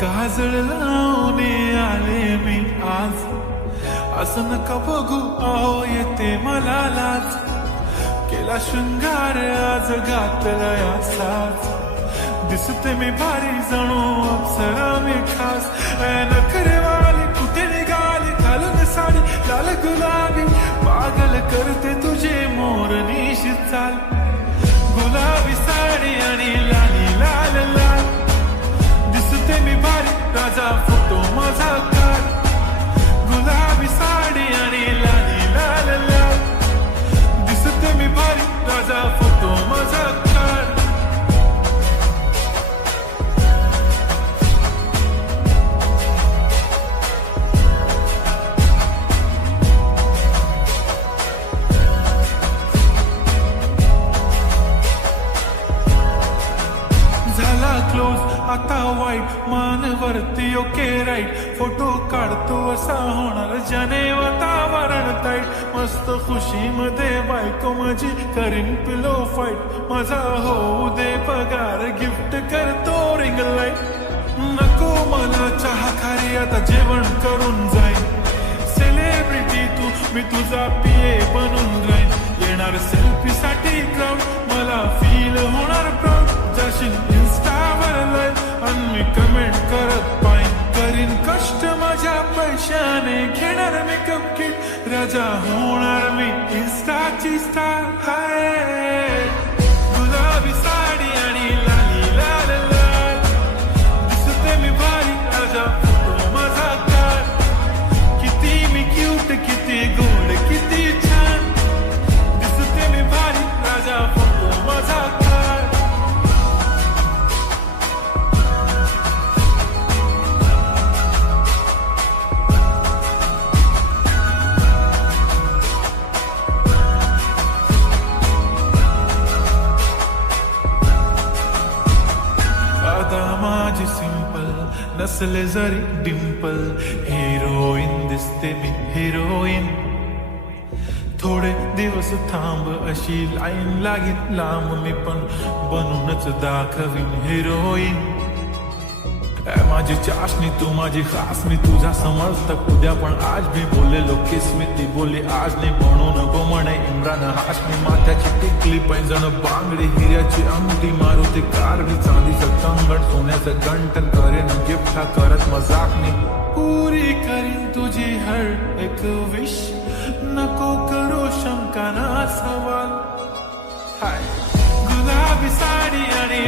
काजळ लावून आले मी आज, असं नका बघू अहो येते मला लाज. केला शृंगार आज घातला असाच, दिसते मी भारी जणू अप्सरा मी खास. नखरेवाली कुठे निघाली घालून साडी लाल गुलाबी, पागल करते तुझे मोरनीशी चाल. गुलाबी साडी आणि लाली लाल लाल, दिसते मी भारी राजा फोटो माझा काढ. गुलाबी साडी आणि लाली लाल लाल, दिसते मी भारी राजा फोटो माझा काढ. क्लोज आता वाईट मानवरती ओके राईट, फोटो काढतो असा होणार ज्याने वातावरण ताईट. मस्त खुशीमध्ये बायको माझी करीन पिलो फाईट, माझा होऊ दे पगार गिफ्ट करतो रिंग लाईट. नको मला चहा खारी आता जेवण करून जाईन, सेलिब्रिटी तू मी तुझा पिये बनून राहीन. येणार सेल्फी साठी क्राऊड मला फील होणार प्राऊड, जाशील इन्स्टावर लाईव्ह आणि मी कमेंट करत पाहिन. करीन कष्ट माझ्या पैशाने घेणार मेकअप किट, राजा होणार मी इन्स्टाची स्टार. हाय गुलाबी साडी आणि लाली लाल लाल, दिसते मी भारी राजा फोटो माझा काढ. किती मी क्यूट किती गोड किती छान, दिसते मी भारी राजा फोटो माझा काढ. माझी सिंपल नसले जरी डिंपल, हिरोईन दिसते मी हिरोईन. थोडे दिवस थांब अशी लाईन लागेल लांब, मी पण बनूनच दाखवीन हिरोईन. माझी चाशनी तू माझी खास, मी तुझा समर्थक उद्या पण आज भी बोलेलो किस मी. ती बोली आज नाही बनून गो म्हणे इम्रान हाशमी. माथ्याची टिकली पैंजण बांगडी हिऱ्याची अंगठी, मारुती कारवी चांदीचं कंगण सोन्याचं गंटन. करेन गिफ्ट हा करत मजाक मी, पुरी करीन तुझी हर एक विश. नको करो शंका ना सवाल. हाय गुलाबी साडी आणि